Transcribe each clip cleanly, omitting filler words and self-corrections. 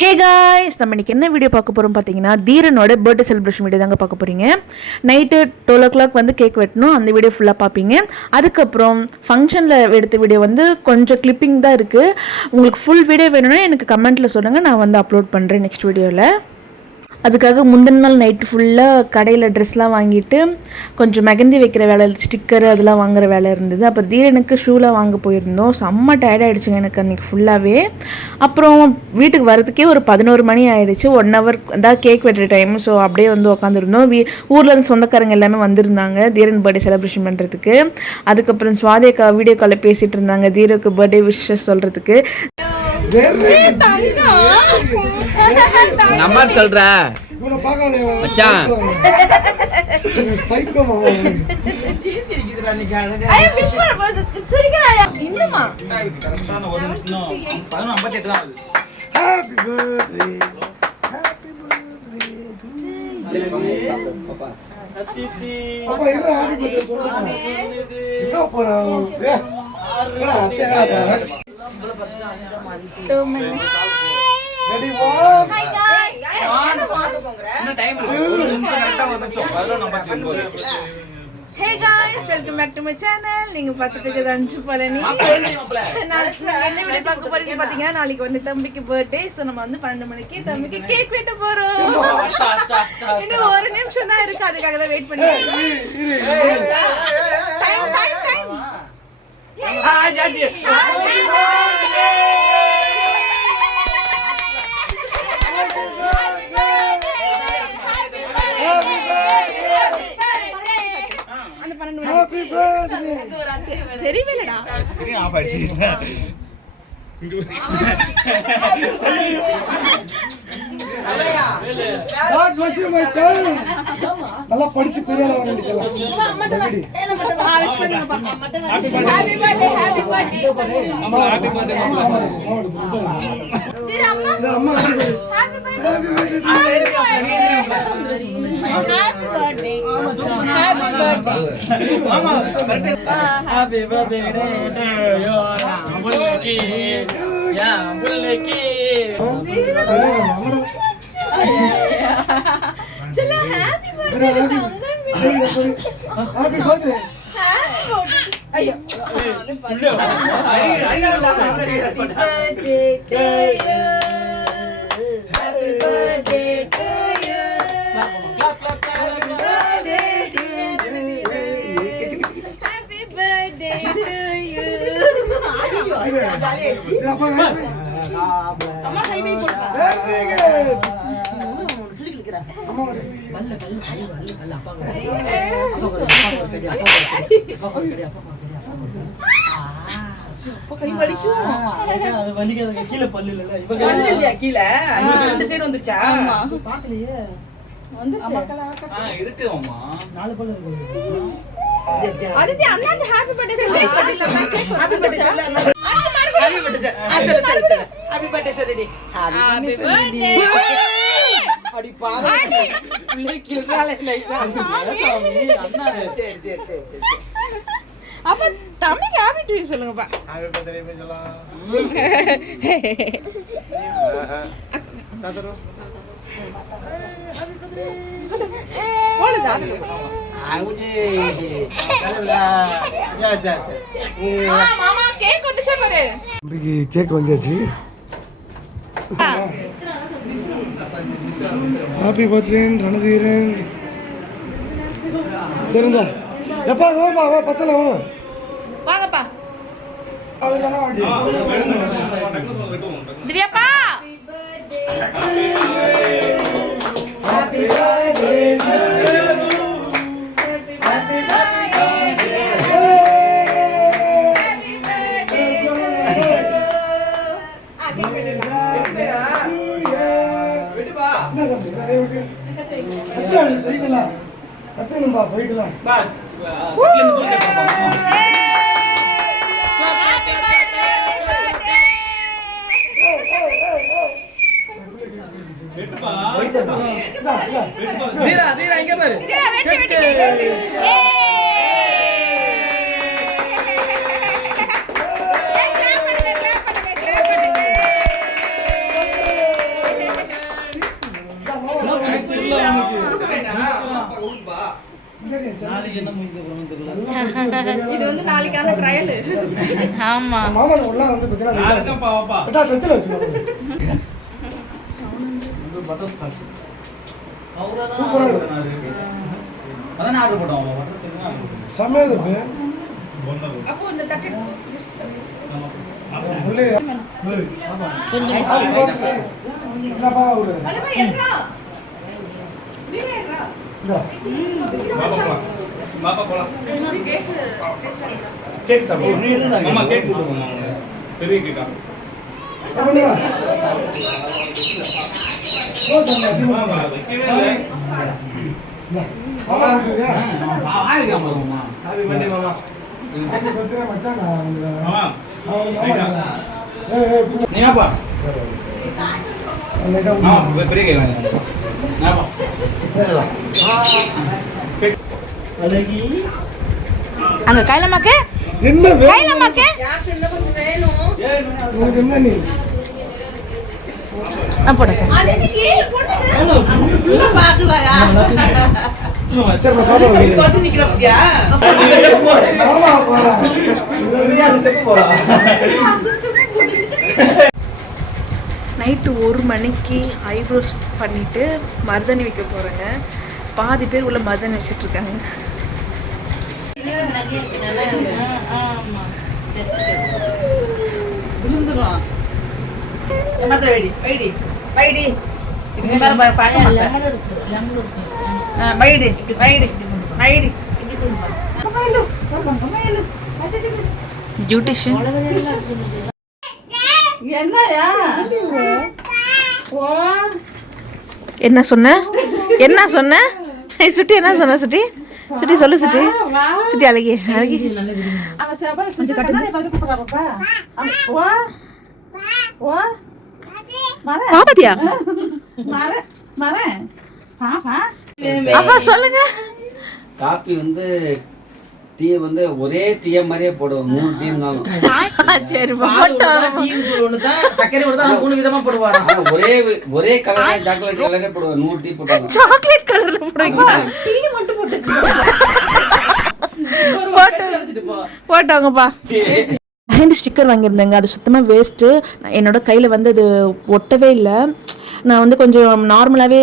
Hey guys, நம்ம இன்றைக்கி என்ன வீடியோ பார்க்க போகிறோம் பார்த்தீங்கன்னா, தீரனோட பர்த்டே செலிப்ரேஷன் வீடியோ தாங்க பார்க்க போகிறீங்க. நைட்டு 12 o'clock வந்து கேக் வெட்டணும். அந்த வீடியோ ஃபுல்லாக பார்ப்பீங்க. அதுக்கப்புறம் ஃபங்க்ஷனில் எடுத்த வீடியோ வந்து கொஞ்சம் கிளிப்பிங் தான் இருக்குது. உங்களுக்கு ஃபுல் வீடியோ வேணும்னா எனக்கு கமெண்ட்டில் சொல்லுங்கள், நான் வந்து அப்லோட் பண்ணுறேன் நெக்ஸ்ட் வீடியோவில். அதுக்காக முந்தின நாள் நைட்டு ஃபுல்லாக கடையில் ட்ரெஸ்லாம் வாங்கிட்டு கொஞ்சம் மெகந்தி வைக்கிற வேலை, ஸ்டிக்கர் அதெல்லாம் வாங்குகிற வேலை இருந்தது. அப்புறம் தீரனுக்கு ஷூலாம் வாங்க போயிருந்தோம். செம்ம டயர்டாகிடுச்சுங்க எனக்கு அன்றைக்கி ஃபுல்லாகவே. அப்புறம் வீட்டுக்கு வரதுக்கே ஒரு 11 மணி ஆகிடுச்சு. 1 hour தான் கேக் வெட்டுற டைம். ஸோ அப்படியே வந்து உட்காந்துருந்தோம். ஊரில் இருந்து சொந்தக்காரங்க எல்லாமே வந்திருந்தாங்க தீரன் பர்த்டே செலிப்ரேஷன் பண்ணுறதுக்கு. அதுக்கப்புறம் சுவாதியக்கா வீடியோ காலில் பேசிகிட்டு இருந்தாங்க தீரனுக்கு பர்த்டே விஷஸ் சொல்கிறதுக்கு. நம்பர் சொல்ற மச்சான் சைக்கோ மாமா சீஸ் இருக்குதுடா நீ காணங்க ஐ விஷ் பண்ண சிரிக்கறாயா இன்னுமா கரெக்ட்டான ஒரு நிமிஷம் 11:58 தான் ஹேப்பி பர்த்டே பாப்பா சத்தியத்தி பாப்பா இது ஹேப்பி பர்த்டே சொல்லுங்க இதோ போறா ஏடா அத்தைடா ரெடி ஒன் ஹாய் गाइस என்ன பாட்டு போங்கற இன்ன டைம் இருக்கு கரெக்ட்டா வந்துச்சு 11 நம்பர் சொல்லுங்க. Hey guys, welcome back to my channel. நீங்க பார்த்துட்டு இருக்கிறது அஞ்சு பழனி. நாளைக்கு என்ன வீடியோ பார்க்க போறீங்க பாத்தீங்கன்னா, நாளைக்கு வந்து தம்பிக்கு பர்த்டே. சோ நம்ம வந்து 12 மணிக்கு தம்பிக்கு கேக் வெட்ட போறோம். இன்னும் ஒரு நிமிஷம் தான் இருக்கு, அதுக்காக தான் வெயிட் பண்ணிட்டு time ஜாஜி happy birthday Happy birthday. தெரியலடா. ஸ்கிரீன் ஆஃப் ஆயிடுச்சு. God bless you my child. நல்லா படிச்சு பெரிய ஆளா வரணும். ஹேப்பி பர்த்டே ஹேப்பி பர்த்டே அம்மா ஹேப்பி பர்த்டே அம்மா happy birthday happy birthday happy birthday புல்லக்கி யா புல்லக்கி चलो हैप्पी बर्थडे हैप्पी बर्थडे अयो happy birthday to you happy birthday to you அம்மா கை வை போடு வெரி குட் துளி கிளிக்கறா அம்மா பல்ல பல்ல அப்பா அப்பா கை வலிக்கும் அது வலிக்காத கீழ பல்லு இல்ல இவ பல்லு இல்லையா கீழ ரெண்டு சைடு வந்துச்சா பாக்கலையே வந்துச்சு இருக்கு அம்மா 4 பல்லு இருக்கு ஆதித்ய அண்ணா ஹேப்பி பர்த்டே சொல்லு ஹேப்பி பர்த்டே சொல்லு ஹேப்பி பர்த்டே சொல்லு ஹேப்பி பர்த்டே சொல்லுடி ஹேப்பி பர்த்டே அடி பாரு புள்ளை கில்றால நைஸா சாமி அண்ணா சரி அப்ப தம்பிக்கு ஹேப்பி டு சொல்லுங்கப்பா ஹேப்பி பர்த்டே சொல்லலாம் தாத்தரோ ஹேப்பி பர்த்டே போடுடா ஆவுஜி நல்லா ஜா மாமா கேக் கொண்டுச்சே பாரு தம்பிக்கு கேக் வாங்கியாச்சு. Happy birthday Ranadheeran. சரிந்தா எப்பா வா பசங்க வாங்கப்பா திவ்யாப்பா ஹாப்பி பர்த்டே இங்க பாரு நாளைக்கு என்ன முடிக்க போறோம்னு தெரியல. இது வந்து நாளைக்கான ட்ரையல். ஆமா மாமன் எல்லாம் வந்து பார்த்தீங்கன்னா நாளைக்குப்பா வாப்பா. வெற்றில வச்சுக்கோங்க. இது பட்டர்ஸ்காட்ச். சூப்பரா இருக்கு. அதான் ஆர்டர் போட்டோம். பட்டர்ஸ்காட்ச் ஆர்டர் போட்டோம். செம்மையா இருக்கு. அப்போ இந்த தட்டு உள்ளே கொஞ்சம் என்னப்பா விடு. அலமா ஏறா. வீட்ல ஏறா. இந்தா. பாப்பா போலாம் கேக் டேஸ்ட் பண்ணிடலாம். கேக் சாப்பிடுவோம் மாமா கேக் கொடுப்போம் பெரிய கேக்கா பண்ணுங்க. ஓ தம்பி மாமா வைக்கவே இல்லை இந்தா. மாமா இருக்குங்க. ஆயிரம் மாமா. ஹாப்பி பர்த்டே மாமா. ஹாப்பி பர்த்டே மச்சான். மாமா மாமா. ஏய் நீங்கப்பா. லைட்டா மாமா பெரிய கேக் வாங்க. நாப்பா. அழகி. அங்க கைலமாக்கு என்ன வேணும்? கைலமாக்கு யாருக்கு இன்னும் கொஞ்சம் வேணும். உனக்கு என்ன நீ? போட சார் அன்னைக்கு பொண்ணுங்க உள்ள பாக்குறாயா? சரி நான் பாப்பா வைக்கிறேன். பாத்து நிக்கிற பாத்தியா? மாமா போறா. நைட்டு 1 மணிக்கு ஐப்ரோஸ் பண்ணிட்டு மருதாணி வைக்க போறேங்க. பாதி பேர் உள்ள மருதாணி வச்சுட்டு இருக்காங்க. ஆமா விழுந்துரும். என்னத்த வைடி வைடி வைடி. இதுக்கு மேல பார்க்க மாட்டேன். லெமன் இருக்கு லெமன் இருக்கு வைடி வைடி வைடி. பியூட்டிஷியன் என்னயா? என்ன சொன்ன? என்ன சொன்ன? ஏய் சுட்டி என்ன சொன்ன சுட்டி? சுட்டி சொல்லு சுட்டி. சுட்டி அழகி அழகி. கொஞ்சம் கட்டு. பாப்பாத்தியா? அப்பா சொல்லுங்க. காப்பி வந்து டீ வந்து ஒரே டீ மாதிரியே போடுவோம் 3 டீ இருந்தாலும் சரி போட்டோ. சர்க்கரை கூட தான் 3 விதமா போடுவாங்க. ஆனா ஒரே கலர் சாக்லேட் கலரே போடுவோம் 100 டீ போட்டாங்க சாக்லேட் கலர்ல போடுவீங்களா? போட்டோங்கப்பா. ஹேண்ட் ஸ்டிக்கர் வாங்கியிருந்தேங்க. அது சுத்தமாக வேஸ்ட்டு. என்னோட கையில் வந்து அது ஒட்டவே இல்லை. நான் வந்து கொஞ்சம் நார்மலாகவே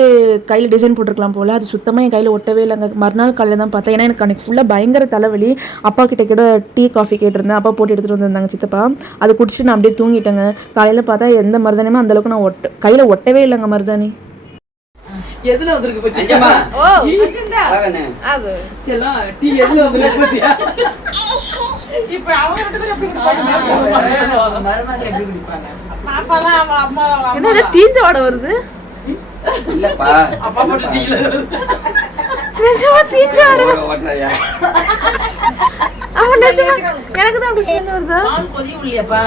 கையில் டிசைன் போட்டிருக்கலாம் போல். அது சுத்தமாக என் கையில் ஒட்டவே இல்லைங்க. மறுநாள் காலையில் தான் பார்த்தேன். ஏன்னா எனக்கு அன்றைக்கி ஃபுல்லாக பயங்கர தலைவலி. அப்பா கிட்ட கூட டீ காஃபி கேட்டிருந்தேன். அப்பா போட்டு எடுத்துகிட்டு வந்திருந்தாங்க சித்தப்பா. அதை குடிச்சிட்டு நான் அப்படியே தூங்கிட்டேங்க. காலையில் பார்த்தா எந்த மருதானியுமே அந்தளவுக்கு நான் கையில் ஒட்டவே இல்லைங்க மருதாணி. எதுல வந்திருக்கு பாத்தியா? அஞ்சம்மா ஓ வாங்கண்ணே அது செல்லம் டீ எதுல வந்திருக்கு பாத்தியா? இப்போ அவங்க ரெண்டு பேரும் எப்படி குடிப்பாங்க? மருமகள் எப்படி குடிப்பாங்க? என்ன தீஞ்ச வாடை வருது? இல்லப்பா அப்பா போட்டு டீல நிஜமா தீஞ்ச வாடை. ஓட்டலையா அவன் நிஜமா எனக்கு தான் அப்படி ஃபீல் வருதா? பால் கொதி உள்ளியாப்பா?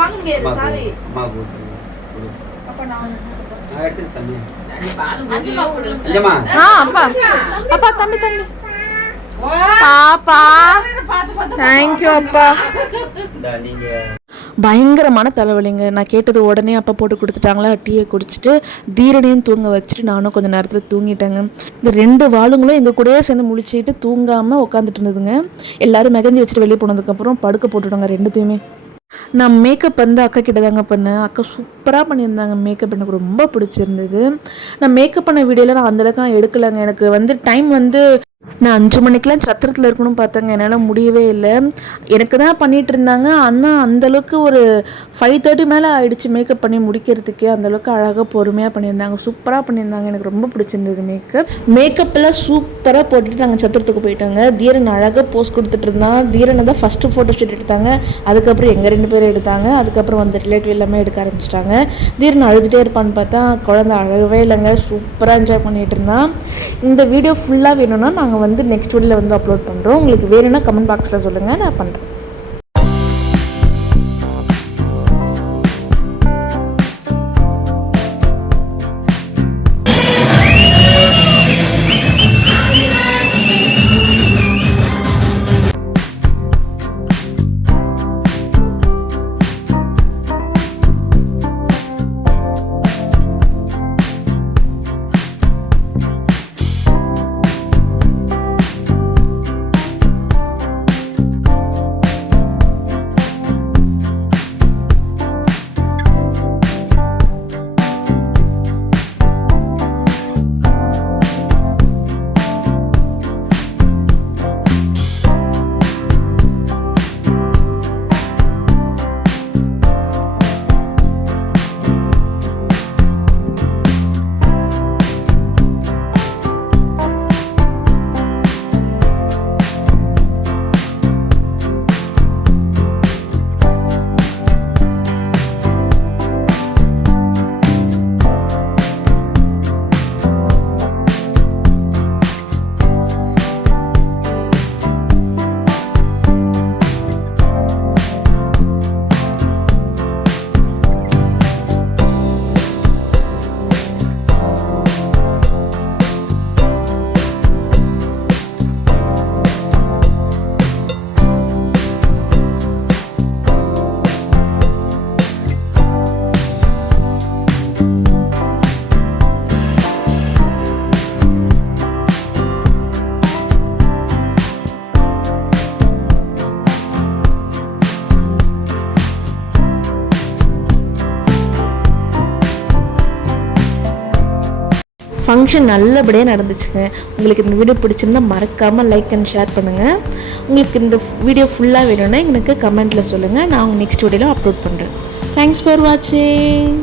வாங்க முடியாது சாரி. அம்மா அப்ப நான் எடுத்து சமய நீ பால் கொதி அஞ்சம்மா அப்பா அப்பா தம்பி தம்பி பாப்பா தேங்க்யூ அப்பா. இந்த நீங்க பயங்கரமான தலைவலிங்க. நான் கேட்டது உடனே அப்பா போட்டு கொடுத்துட்டாங்களா. டீயை குடிச்சிட்டு தீரனையும் தூங்க வச்சுட்டு நானும் கொஞ்சம் நேரத்தில் தூங்கிட்டேங்க. இந்த 2 வாளுங்களும் எங்கள் கூடயே சேர்ந்து முழிச்சிட்டு தூங்காமல் உட்காந்துட்டு இருந்ததுங்க. எல்லோரும் மெகந்தி வச்சுட்டு வெளியே போனதுக்கப்புறம் படுக்க போட்டுட்டாங்க 2த்தையுமே. நான் மேக்கப் வந்து அக்கா கிட்ட தாங்க பண்ணேன். அக்கா சூப்பராக பண்ணியிருந்தாங்க மேக்கப். எனக்கு ரொம்ப பிடிச்சிருந்தது. நான் மேக்கப் பண்ண வீடியோவில் நான் அந்தளவுக்கு நான் எடுக்கலைங்க. எனக்கு வந்து டைம் வந்து நான் 5 மணிக்கெலாம் சத்திரத்தில் இருக்கணும்னு பார்த்தேங்க. என்னால் முடியவே இல்லை. எனக்கு தான் பண்ணிகிட்டு இருந்தாங்க. ஆனால் அந்தளவுக்கு ஒரு 5:30 மேலே ஆகிடுச்சு மேக்கப் பண்ணி முடிக்கிறதுக்கே. அந்தளவுக்கு அழகாக பொறுமையாக பண்ணியிருந்தாங்க. சூப்பராக பண்ணியிருந்தாங்க. எனக்கு ரொம்ப பிடிச்சிருந்தது மேக்கப்லாம் சூப்பராக போட்டுட்டு நாங்கள் சத்திரத்துக்கு போயிட்டாங்க. தீரன் அழகாக போஸ்ட் கொடுத்துட்டு இருந்தான். தீரனை தான் ஃபஸ்ட்டு ஃபோட்டோ ஷூட் எடுத்தாங்க. அதுக்கப்புறம் எங்கள் 2 பேரும் எடுத்தாங்க. அதுக்கப்புறம் வந்து ரிலேட்டிவ் எல்லாமே எடுக்க ஆரம்பிச்சிட்டாங்க. தீரன் அழுதுகிட்டே இருப்பான்னு பார்த்தா குழந்தை அழகவே இல்லைங்க. சூப்பராக என்ஜாய் பண்ணிகிட்டு இருந்தான். இந்த வீடியோ ஃபுல்லாக வேணும்னா நாங்கள் வந்து நெக்ஸ்ட் வீடியோவில் வந்து அப்லோட் பண்ணுறோம். உங்களுக்கு வேணும்னா கமெண்ட் பாக்ஸில் சொல்லுங்கள், நான் பண்ணுறேன். ஃபங்க்ஷன் நல்லபடியாக நடந்துச்சுங்க. உங்களுக்கு இந்த வீடியோ பிடிச்சிருந்தா மறக்காமல் லைக் அண்ட் ஷேர் பண்ணுங்கள். உங்களுக்கு இந்த வீடியோ ஃபுல்லாக வேணும்னா எனக்கு கமெண்ட்டில் சொல்லுங்கள். நான் நெக்ஸ்ட் வீடியோவில் அப்லோட் பண்ணுறேன். தேங்க்ஸ் ஃபார் வாட்சிங்.